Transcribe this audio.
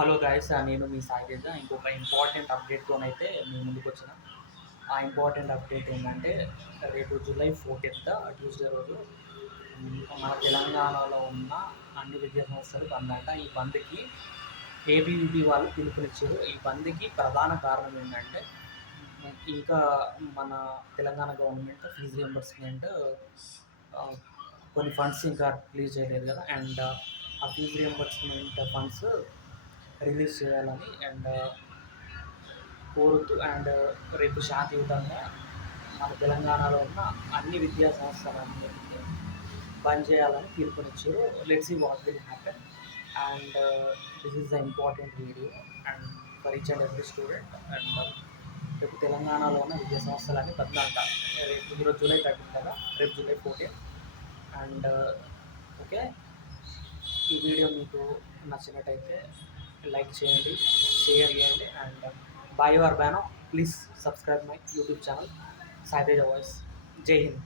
Hello guys, నేను మీ సాయి తేజ. ఇంకొక important అప్డేట్తోనైతే మీ ముందుకు వచ్చిన. ఆ ఇంపార్టెంట్ అప్డేట్ ఏంటంటే, రేపు జూలై 14th ట్యూస్డే రోజు మన తెలంగాణలో ఉన్న అన్ని విద్యా సంస్థలు బంద్ అంట. ఈ బంద్కి ఏబీవీపీ వాళ్ళు పిలుపునిచ్చారు. ఈ బంద్కి ప్రధాన కారణం ఏంటంటే, ఇంకా మన తెలంగాణ గవర్నమెంట్ ఫీజు రియంబర్స్మెంట్ కొన్ని ఫండ్స్ ఇంకా రిలీజ్ చేయలేదు కదా. అండ్ ఆ ఫీజు రియంబర్స్మెంట్ ఫండ్స్ రిలీజ్ చేయాలని కోరుతూ రేపు శాంతియుతంగా మన తెలంగాణలో ఉన్న అన్ని విద్యా సంస్థలన్నింటినీ బంద్ చేయాలని పిలుపునిచ్చారు. Let's see what will happen. And this is the important video and for each and every student. And రేపు తెలంగాణలో ఉన్న విద్యా సంస్థలన్నీ బంద్ అంట. రేపు ఈరోజు జూలై 13 కదా, రేపు జూలై 14. అండ్ ఓకే, ఈ వీడియో మీకు నచ్చినట్టయితే లైక్ చేయండి, షేర్ చేయండి. అండ్ బై ఆర్ బ్యానో please subscribe my YouTube channel Sai Teja voice. జై హింద్.